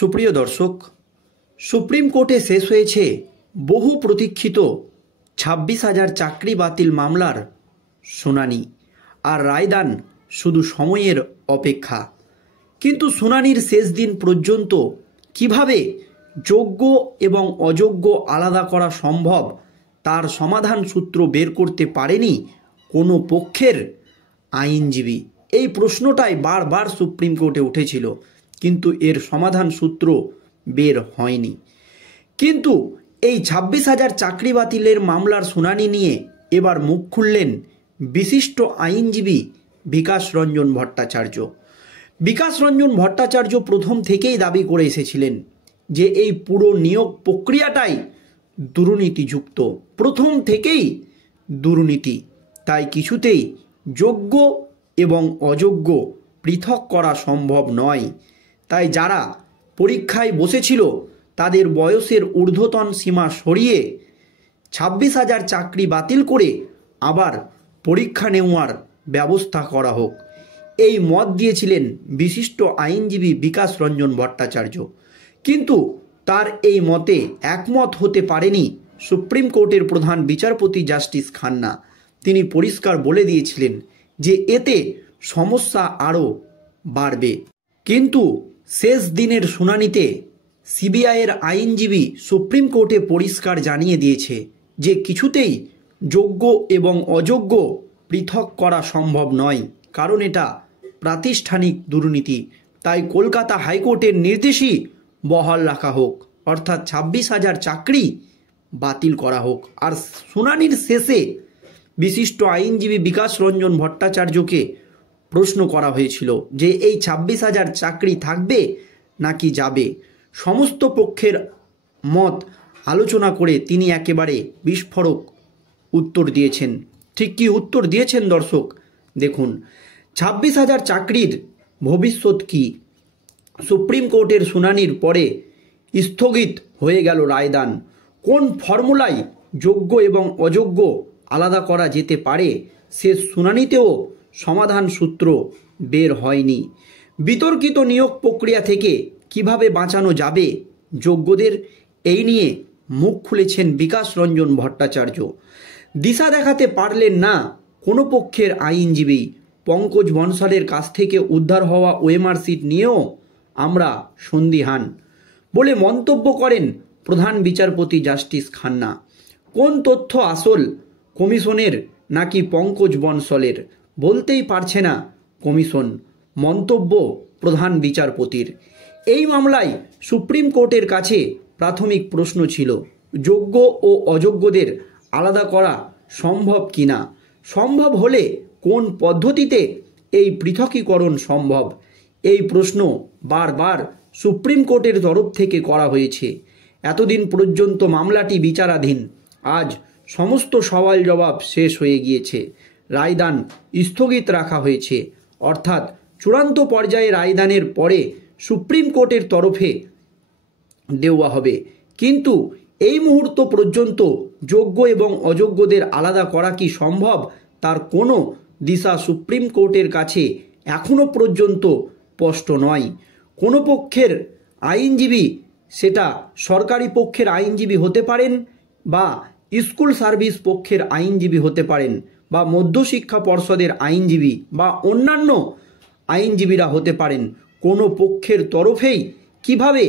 সুপ্রিয় দর্শক, সুপ্রিম কোর্টে শেষ হয়েছে বহু প্রতীক্ষিত 26,000 চাকরি বাতিল মামলার শুনানি। আর রায়দান শুধু সময়ের অপেক্ষা। কিন্তু শুনানির শেষ দিন পর্যন্ত কিভাবে যোগ্য এবং অযোগ্য আলাদা করা সম্ভব তার সমাধান সূত্র বের করতে পারেনি কোনো পক্ষের আইনজীবী। এই প্রশ্নটাই বারবার সুপ্রিম কোর্টে উঠেছিল, কিন্তু এর সমাধান সূত্র বের হয়নি। কিন্তু এই 26,000 চাকরি বাতিলের মামলার শুনানি নিয়ে এবার মুখ খুললেন বিশিষ্ট আইনজীবী বিকাশ রঞ্জন ভট্টাচার্য। বিকাশ রঞ্জন ভট্টাচার্য প্রথম থেকেই দাবি করে এসেছিলেন যে এই পুরো নিয়োগ প্রক্রিয়াটাই দুর্নীতিযুক্ত, প্রথম থেকেই দুর্নীতি, তাই কিছুতেই যোগ্য এবং অযোগ্য পৃথক করা সম্ভব নয়। তাই যারা পরীক্ষায় বসেছিল তাদের বয়সের ঊর্ধ্বতন সীমা সরিয়ে 26,000 চাকরি বাতিল করে আবার পরীক্ষা নেওয়ার ব্যবস্থা করা হোক, এই মত দিয়েছিলেন বিশিষ্ট আইনজীবী বিকাশ রঞ্জন ভট্টাচার্য। কিন্তু তার এই মতে একমত হতে পারেনি সুপ্রিম কোর্টের প্রধান বিচারপতি জাস্টিস খান্না। তিনি পরিষ্কার বলে দিয়েছিলেন যে এতে সমস্যা আরও বাড়বে। কিন্তু শেষ দিনের শুনানিতে সিবিআইয়ের আইনজীবী সুপ্রিম কোর্টে পরিষ্কার জানিয়ে দিয়েছে যে কিছুতেই যোগ্য এবং অযোগ্য পৃথক করা সম্ভব নয়, কারণ এটা প্রাতিষ্ঠানিক দুর্নীতি। তাই কলকাতা হাইকোর্টের নির্দেশই বহাল রাখা হোক, অর্থাৎ 26,000 চাকরি বাতিল করা হোক। আর শুনানির শেষে বিশিষ্ট আইনজীবী বিকাশ রঞ্জন ভট্টাচার্যকে প্রশ্ন করা হয়েছিল যে এই 26,000 চাকরি থাকবে নাকি যাবে। সমস্ত পক্ষের মত আলোচনা করে তিনি একেবারে বিস্ফোরক উত্তর দিয়েছেন। ঠিক কী উত্তর দিয়েছেন দর্শক দেখুন। 26,000 চাকরির ভবিষ্যৎ কী? সুপ্রিম কোর্টের শুনানির পরে স্থগিত হয়ে গেল রায়দান। কোন ফর্মুলায় যোগ্য এবং অযোগ্য আলাদা করা যেতে পারে শেষ শুনানিতেও সমাধান সূত্র বের হয়নি। বিতর্কিত নিয়োগ প্রক্রিয়া থেকে কিভাবে বাঁচানো যাবে যোগ্যদের, এই নিয়ে মুখ খুলেছেন বিকাশ রঞ্জন ভট্টাচার্য। দিশা দেখাতে পারলেন না কোনো পক্ষের আইনজীবী। পঙ্কজ বনশালের কাছ থেকে উদ্ধার হওয়া ওএমআর সিট নিয়েও আমরা সন্দিহান বলে মন্তব্য করেন প্রধান বিচারপতি জাস্টিস খান্না। কোন তথ্য আসল, কমিশনের নাকি পঙ্কজ বনশালের বলতেই পারছে না কমিশন, মন্তব্য প্রধান বিচারপতির। এই মামলায় সুপ্রিম কোর্টের কাছে প্রাথমিক প্রশ্ন ছিল যোগ্য ও অযোগ্যদের আলাদা করা সম্ভব কিনা, সম্ভব হলে কোন পদ্ধতিতে এই পৃথকীকরণ সম্ভব। এই প্রশ্ন বারবার সুপ্রিম কোর্টের তরফ থেকে করা হয়েছে। এতদিন পর্যন্ত মামলাটি বিচারাধীন। আজ সমস্ত সওয়াল জবাব শেষ হয়ে গিয়েছে, রায়দান স্থগিত রাখা হয়েছে, অর্থাৎ চূড়ান্ত পর্যায়ে রায়দানের পরে সুপ্রিম কোর্টের তরফে দেওয়া হবে। কিন্তু এই মুহূর্ত পর্যন্ত যোগ্য এবং অযোগ্যদের আলাদা করা কি সম্ভব তার কোনো দিশা সুপ্রিম কোর্টের কাছে এখনও পর্যন্ত স্পষ্ট নয়। কোনো পক্ষের আইনজীবী, সেটা সরকারি পক্ষের আইনজীবী হতে পারেন বা স্কুল সার্ভিস পক্ষের আইনজীবী হতে পারেন বা মধ্যশিক্ষা পর্ষদের আইনজীবী বা অন্যান্য আইনজীবীরা হতে পারেন, কোনো পক্ষের তরফেই কিভাবে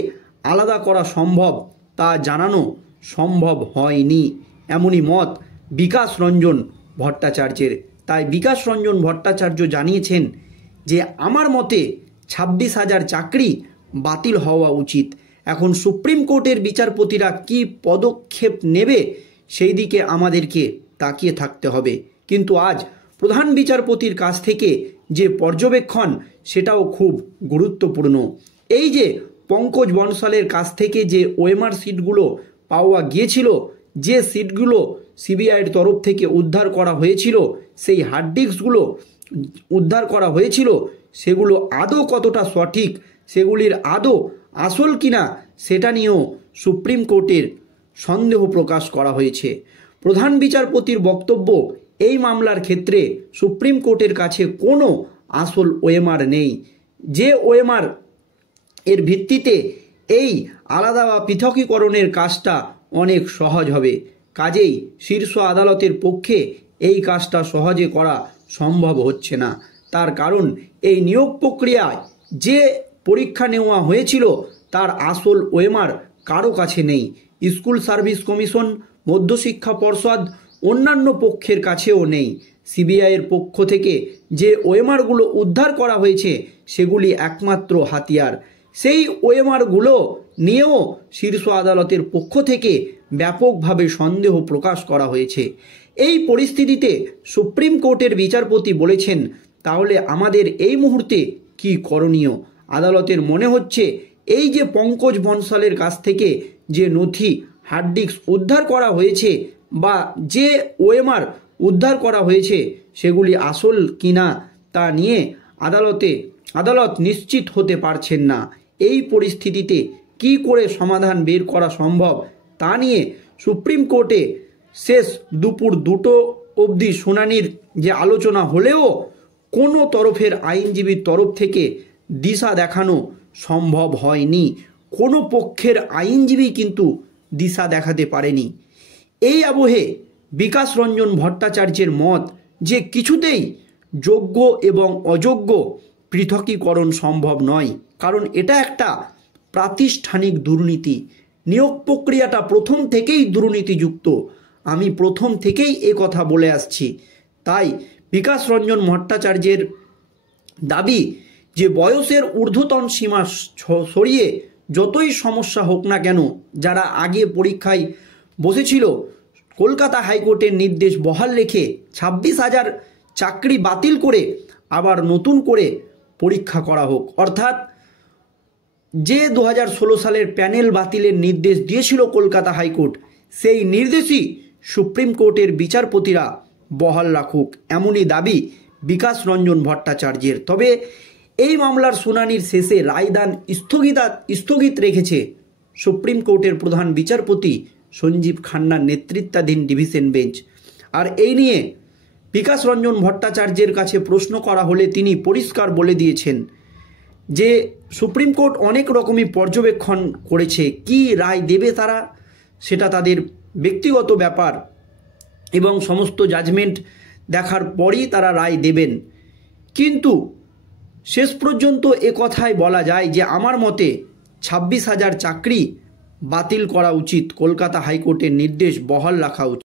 আলাদা করা সম্ভব তা জানানো সম্ভব হয়নি, এমনই মত বিকাশ রঞ্জন ভট্টাচার্যের। তাই বিকাশ রঞ্জন ভট্টাচার্য জানিয়েছেন যে আমার মতে 26,000 চাকরি বাতিল হওয়া উচিত। এখন সুপ্রিম কোর্টের বিচারপতিরা কি পদক্ষেপ নেবে সেই দিকে আমাদেরকে তাকিয়ে থাকতে হবে। কিন্তু আজ প্রধান বিচারপতির কাছ থেকে যে পর্যবেক্ষণ সেটাও খুব গুরুত্বপূর্ণ। এই যে পঙ্কজ বনশালের কাছ থেকে যে ওএমআর সিটগুলো পাওয়া গিয়েছিল, যে সিটগুলো সিবিআইয়ের তরফ থেকে উদ্ধার করা হয়েছিল, সেই হার্ড ডিস্কগুলো উদ্ধার করা হয়েছিল, সেগুলো আদৌ কতটা সঠিক, সেগুলির আদৌ আসল কিনা সেটা নিয়েও সুপ্রিম কোর্টের সন্দেহ প্রকাশ করা হয়েছে। প্রধান বিচারপতির বক্তব্য, এই মামলার ক্ষেত্রে সুপ্রিম কোর্টের কাছে কোনো আসল ওএমআর নেই। যে ওএমআর এর ভিত্তিতে এই আলাদা বা পৃথকীকরণের কাজটা অনেক সহজ হবে। কাজেই শীর্ষ আদালতের পক্ষে এই কাজটা সহজে করা সম্ভব হচ্ছে না। তার কারণ এই নিয়োগ প্রক্রিয়ায় যে পরীক্ষা নেওয়া হয়েছিল তার আসল ওএমআর কারো কাছে নেই। স্কুল সার্ভিস কমিশন, মধ্যশিক্ষা পর্ষদ, অন্যান্য পক্ষের কাছেও নেই। সিবিআইয়ের পক্ষ থেকে যে ওএমআরগুলো উদ্ধার করা হয়েছে সেগুলি একমাত্র হাতিয়ার। সেই ওএমআরগুলো নিয়েও শীর্ষ আদালতের পক্ষ থেকে ব্যাপকভাবে সন্দেহ প্রকাশ করা হয়েছে। এই পরিস্থিতিতে সুপ্রিম কোর্টের বিচারপতি বলেছেন, তাহলে আমাদের এই মুহূর্তে কি করণীয়? আদালতের মনে হচ্ছে এই যে পঙ্কজ বনশালের কাছ থেকে যে নথি হার্ড ডিস্ক উদ্ধার করা হয়েছে বা যে ওএমআর উদ্ধার করা হয়েছে সেগুলি আসল কিনা তা নিয়ে আদালত নিশ্চিত হতে পারছেন না। এই পরিস্থিতিতে কি করে সমাধান বের করা সম্ভব তা নিয়ে সুপ্রিম কোর্টে শেষ দুপুর 2টো অবধি শুনানির যে আলোচনা হলেও কোনো তরফের আইনজীবীর তরফ থেকে দিশা দেখানো সম্ভব হয়নি। কোনো পক্ষের আইনজীবী কিন্তু দিশা দেখাতে পারেনি। এই আবহে বিকাশ রঞ্জন ভট্টাচার্যের মত যে কিছুতেই যোগ্য এবং অযোগ্য পৃথকীকরণ সম্ভব নয়, কারণ এটা একটা প্রাতিষ্ঠানিক দুর্নীতি। নিয়োগ প্রক্রিয়াটা প্রথম থেকেই দুর্নীতিযুক্ত। আমি প্রথম থেকেই এ কথা বলে আসছি। তাই বিকাশ রঞ্জন ভট্টাচার্যের দাবি যে বয়সের ঊর্ধ্বতন সীমা সরিয়ে যতই সমস্যা হোক না কেন, যারা আগে পরীক্ষায় বসেছিল কলকাতা হাইকোর্টের নির্দেশ বহাল রেখে 26,000 চাকরি বাতিল করে আবার নতুন করে পরীক্ষা করা হোক। অর্থাৎ যে 2016 সালের প্যানেল বাতিলের নির্দেশ দিয়েছিল কলকাতা হাইকোর্ট, সেই নির্দেশই সুপ্রিম কোর্টের বিচারপতিরা বহাল রাখুক, এমনই দাবি বিকাশ রঞ্জন ভট্টাচার্যের। তবে এই মামলার শুনানির শেষে রায়দান স্থগিত রেখেছে সুপ্রিম কোর্টের প্রধান বিচারপতি সঞ্জীব খান্নার নেতৃত্বাধীন ডিভিশন বেঞ্চ। আর এই নিয়ে বিকাশ রঞ্জন ভট্টাচার্যের কাছে প্রশ্ন করা হলে তিনি পরিষ্কার বলে দিয়েছেন যে সুপ্রিম কোর্ট অনেক রকমই পর্যবেক্ষণ করেছে, কি রায় দেবে তারা সেটা তাদের ব্যক্তিগত ব্যাপার এবং সমস্ত জাজমেন্ট দেখার পরই তারা রায় দেবেন। কিন্তু শেষ পর্যন্ত এ কথাই বলা যায় যে আমার মতে 26,000 চাকরি বাতিল করা উচিত, কলকাতা হাইকোর্টের নির্দেশ বহাল রাখা উচিত।